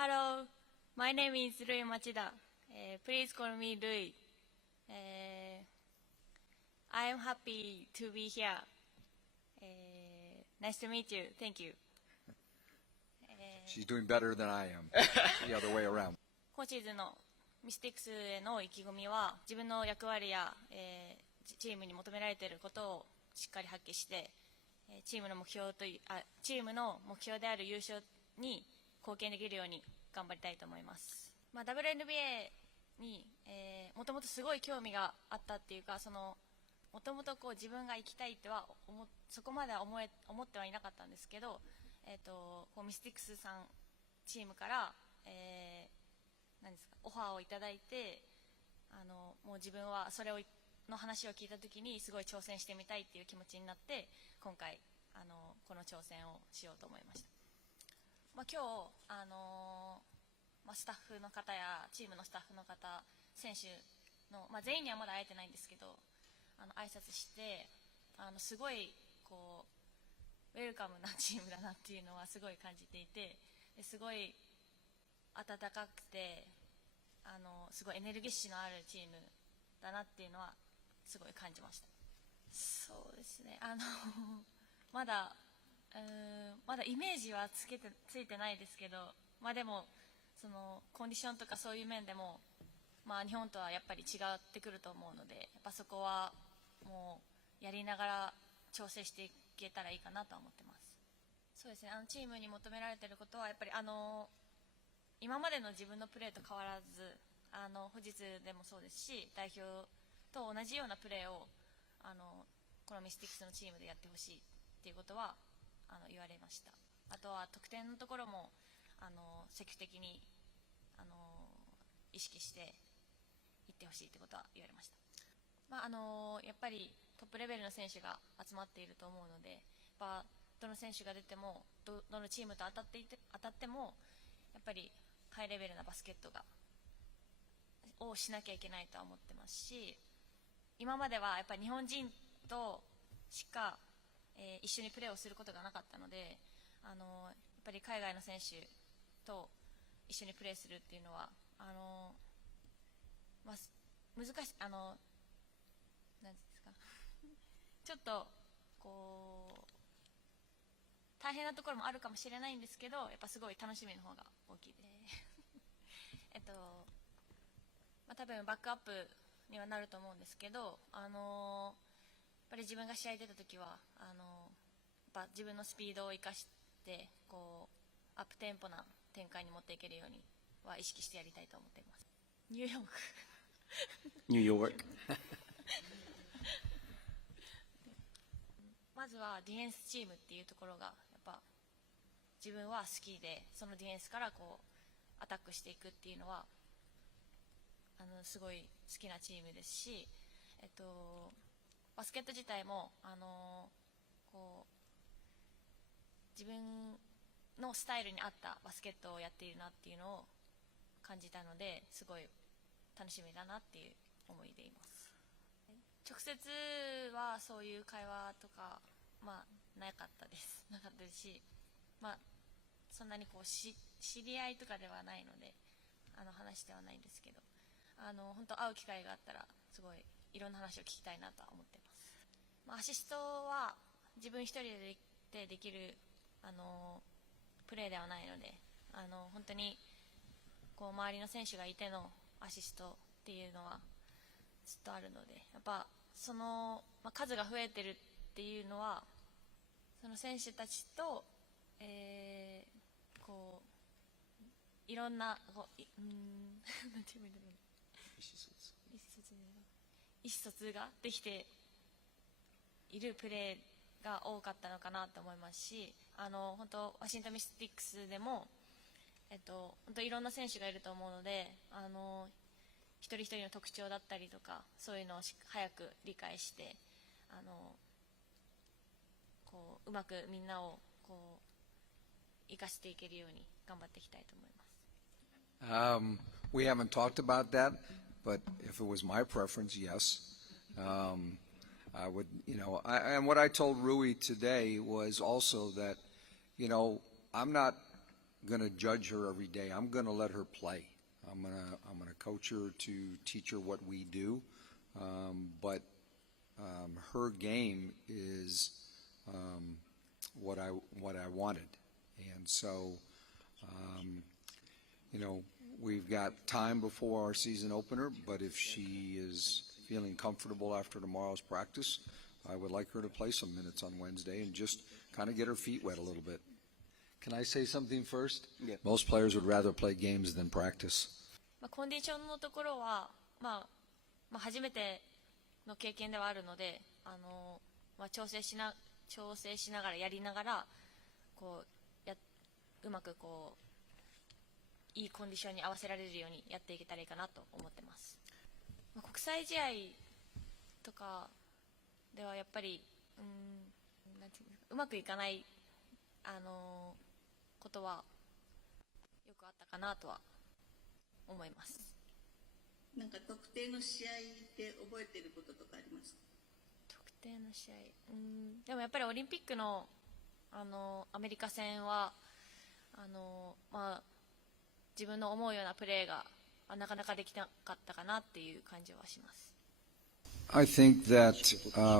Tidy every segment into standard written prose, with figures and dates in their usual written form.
Hello, my name is Rui Machida. Please call me Rui. I am happy to be here. Nice to meet you. Thank you. She's doing better than I am. The other way around. 今シーズンのミスティクスへの意気込みは、自分の役割や、チームに求められていることをしっかり発揮して、チームの目標である優勝に貢献できるように頑張りたいと思います。WNBA に、もともとすごい興味があったっていうか、もともと自分が行きたいとはそこまでは思ってはいなかったんですけど、ミスティクスさんチームから、オファーをいただいて、もう自分はそれの話を聞いたときにすごい挑戦してみたいっていう気持ちになって、今回この挑戦をしようと思いました。今日スタッフの方やチームのスタッフの方、選手の、全員にはまだ会えてないんですけど、挨拶して、すごいウェルカムなチームだなっていうのはすごい感じていて、すごい温かくてすごいエネルギッシュのあるチームだなっていうのはすごい感じました。そうですね、まだイメージはついてないですけど、でもコンディションとかそういう面でも、日本とはやっぱり違ってくると思うので、やっぱそこはもうやりながら調整していけたらいいかなとは思ってます。そうですね、チームに求められていることはやっぱり今までの自分のプレーと変わらず、富士通でもそうですし、代表と同じようなプレーをこのミスティクスのチームでやってほしいっていうことは言われました。あとは得点のところも積極的に意識していってほしいってことは言われました。やっぱりトップレベルの選手が集まっていると思うので、どの選手が出てもどのチームと当たってもやっぱりハイレベルなバスケットをしなきゃいけないとは思ってますし、今まではやっぱり日本人としか、一緒にプレーをすることがなかったので、やっぱり海外の選手と一緒にプレーするっていうのは難しい、なんですかちょっと大変なところもあるかもしれないんですけど、やっぱすごい楽しみの方が大きいです多分バックアップにはなると思うんですけど、やっぱり自分が試合出た時はやっぱ自分のスピードを生かしてアップテンポな展開に持っていけるようには意識してやりたいと思っています。ニューヨークニューヨークまずはディフェンスチームっていうところがやっぱ自分は好きで、そのディフェンスからアタックしていくっていうのはすごい好きなチームですし、バスケット自体も自分のスタイルに合ったバスケットをやっているなっていうのを感じたので、すごい楽しみだなっていう思いでいます。直接はそういう会話とかなかったですし、そんなに知り合いとかではないので話してはないんですけど、本当会う機会があったらすごいいろんな話を聞きたいなとは思ってます。アシストは自分一人でできるプレーではないので、本当に周りの選手がいてのアシストっていうのはずっとあるので、やっぱ数が増えてるっていうのはその選手たちと、いろんななんていうんだろう、意思疎通ができているプレーが多かったのかなと思いますし、本当ワシントンミスティックスでも本当いろんな選手がいると思うので、一人一人の特徴だったりとかそういうのを早く理解してうまくみんなを生かしていけるように頑張っていきたいと思います。We haven't talked about that, but if it was my preference, yes. I would, and what I told Rui today was also that, I'm not going to judge her every day. I'm going to let her play. I'm going to coach her to teach her what we do. But her game is what I wanted. And so, we've got time before our season opener, but if she is feeling comfortable after tomorrow's practice, I would like her to play some minutes on Wednesday and just kind of get her feet wet a little bit. Can I say something first? Yeah. Most players would rather play games than practice. コンディションのところは、初めての経験ではあるので、調整しながらやりながらうまくいいコンディションに合わせられるようにやっていけたらいいかなと思ってます。国際試合とかではやっぱりなんていうんですか、うまくいかないことはよくあったかなとは思います。なんか特定の試合で覚えていることとかありますか？特定の試合、でもやっぱりオリンピックのアメリカ戦は自分の思うようなプレーがなかなかできなかったかなっていう感じはします。I think that,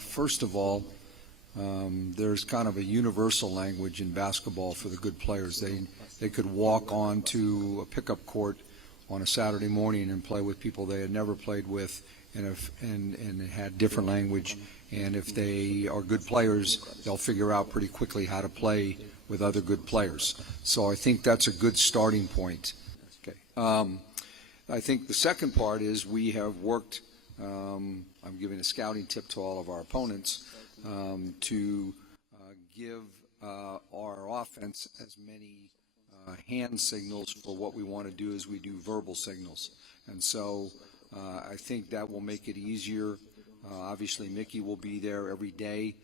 first of all, there's kind of a universal language in basketball for the good players. They could walk onto a pickup court on a Saturday morning and play with people they had never played with and had different language. And if they are good players, they'll figure out pretty quickly how to play with other good players. So I think that's a good starting point. Okay. I think the second part is we have worked, I'm giving a scouting tip to all of our opponents, to give our offense as many hand signals for what we want to do as we do verbal signals. And so I think that will make it easier. Obviously, Mickey will be there every day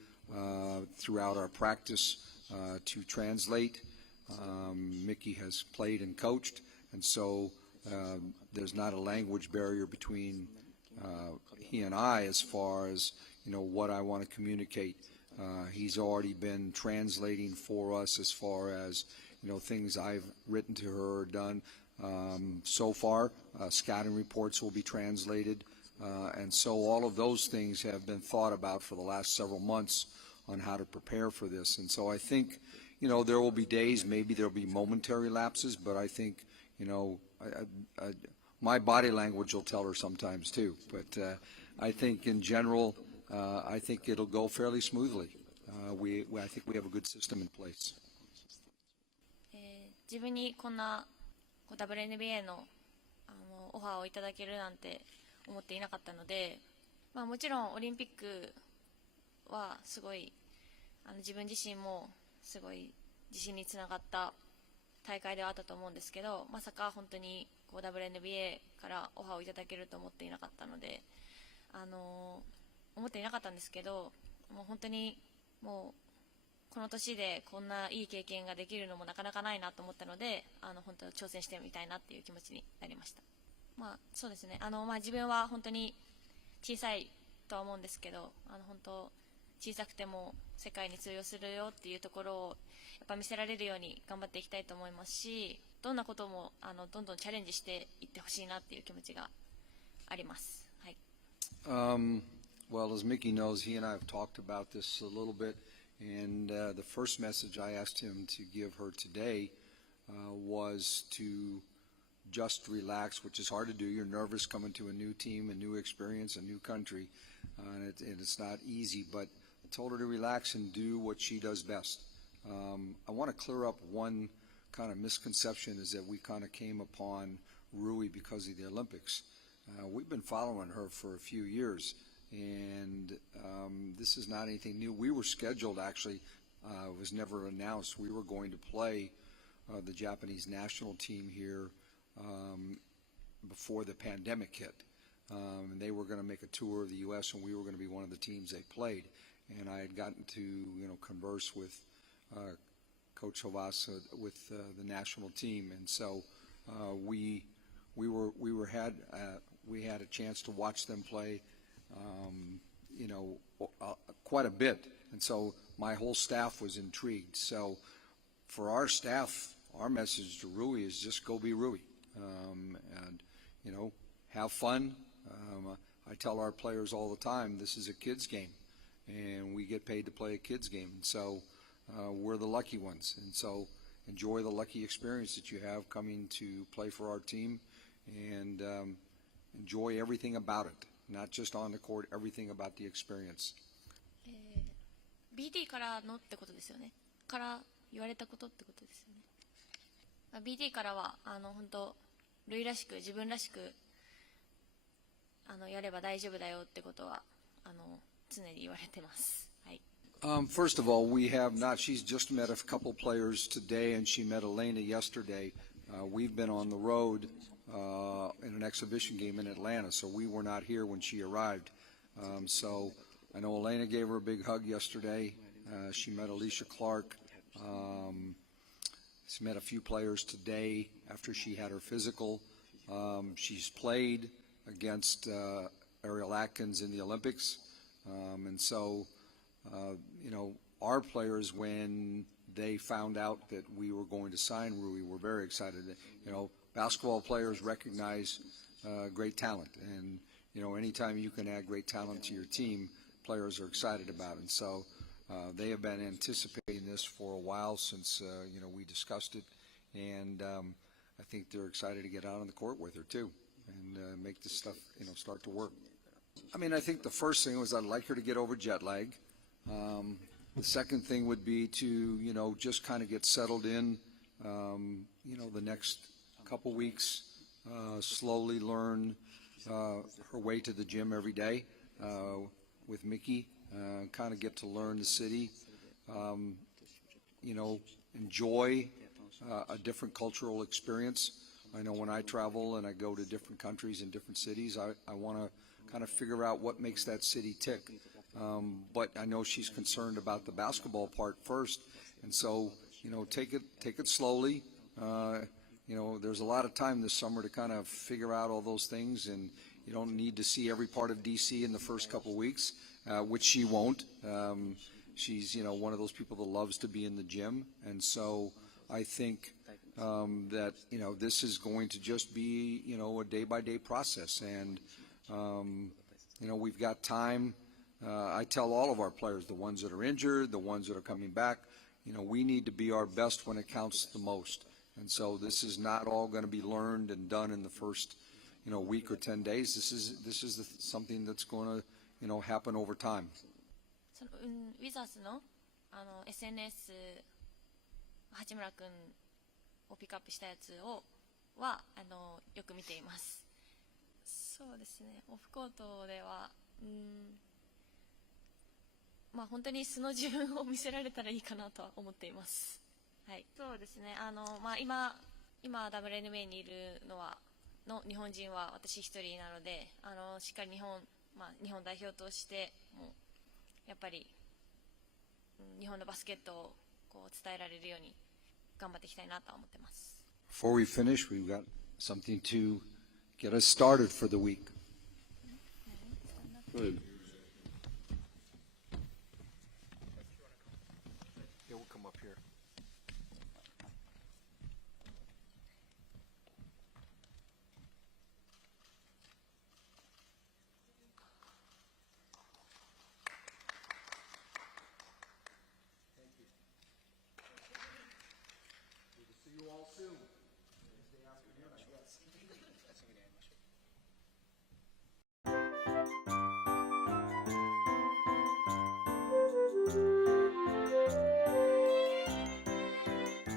throughout our practice to translate. Mickey has played and coached, and so there's not a language barrier between he and I as far as what I want to communicate. He's already been translating for us as far as things I've written to her or done. So far, scouting reports will be translated, and so all of those things have been thought about for the last several months on how to prepare for this. And so I think, there will be days, maybe there'll be momentary lapses, but I think, my body language will tell her sometimes too. But I think in general, I think it'll go fairly smoothly. I think we have a good system in place. 自分にこんなWNBA のオファーをいただけるなんて思っていなかったので、もちろんオリンピックはすごい自分自身もすごい自信につながった大会ではあったと思うんですけど、まさか本当にWNBA からオファーをいただけると思っていなかったので、思っていなかったんですけど、もう本当にこの年でこんないい経験ができるのもなかなかないなと思ったので、本当に挑戦してみたいなっていう気持ちになりました。そうですね。自分は本当に小さいとは思うんですけど、本当小さくても世界に通用するよっていうところをやっぱ見せられるように頑張っていきたいと思いますし、どんなこともどんどんチャレンジしていってほしいなっていう気持ちがあります。はい。Well, as Mickey knows, he and I have talked about this a little bit, and the first message I asked him to give her today was to just relax, which is hard to do. You're nervous coming to a new team, a new experience, a new country, and it's not easy, but I told her to relax and do what she does best. I want to clear up one kind of misconception is that we kind of came upon Rui because of the Olympics. We've been following her for a few years, and this is not anything new. We were scheduled, actually, it was never announced. We were going to play the Japanese national team here before the pandemic hit. And they were going to make a tour of the U.S., and we were going to be one of the teams they played. And I had gotten to, converse with Coach Havasa with the national team, and so we had a chance to watch them play, quite a bit, and so my whole staff was intrigued. So for our staff, our message to Rui is just go be Rui, and have fun. I tell our players all the time, this is a kids game, and we get paid to play a kids game, and so we're the lucky ones, and so enjoy the lucky experience that you have coming to play for our team, and enjoy everything about it, not just on the court, everything about the experience. BT からのってことですよね。から言われたことってことですよね。BT からは本当ルイらしく自分らしくやれば大丈夫だよってことは常に言われてます。はい。First of all, we have not. She's just met a couple players today, and she met Elena yesterday. We've been on the road in an exhibition game in Atlanta, so we were not here when she arrived. So I know Elena gave her a big hug yesterday. She met Alicia Clark. She met a few players today after she had her physical. She's played against Ariel Atkins in the Olympics, and so our players, when they found out that we were going to sign Rui, were very excited. Basketball players recognize great talent, and anytime you can add great talent to your team, players are excited about it. And so they have been anticipating this for a while since we discussed it, and I think they're excited to get out on the court with her too and make this stuff start to work. I mean, I think the first thing was I'd like her to get over jet lag. The second thing would be to just kind of get settled in the next couple weeks, slowly learn her way to the gym every day with Mickey, kind of get to learn the city, enjoy a different cultural experience. I know when I travel and I go to different countries and different cities, I want to kind of figure out what makes that city tick. But I know she's concerned about the basketball part first, and so take it slowly. There's a lot of time this summer to kind of figure out all those things, and you don't need to see every part of DC in the first couple of weeks, which she won't. She's one of those people that loves to be in the gym, and so I think that this is going to just be a day-by-day process, and we've got time. I tell all of our players, the ones that are injured, the ones that are coming back, we need to be our best when it counts the most. And so this is not all going to be learned and done in the first, week or 10 days. This is something that's going to, happen over time. そのウィザーズのSNS 八村君をピックアップしたやつはよく見ています。そうですね。オフコートでは本当に素の自分を見せられたらいいかなとは思っています。はい。そうですね。今 WNBA にいるの日本人は私一人なので、しっかり日本代表としてもやっぱり日本のバスケットを伝えられるように頑張っていきたいなと思ってます。Before we finish, we've got something to get us started for the week.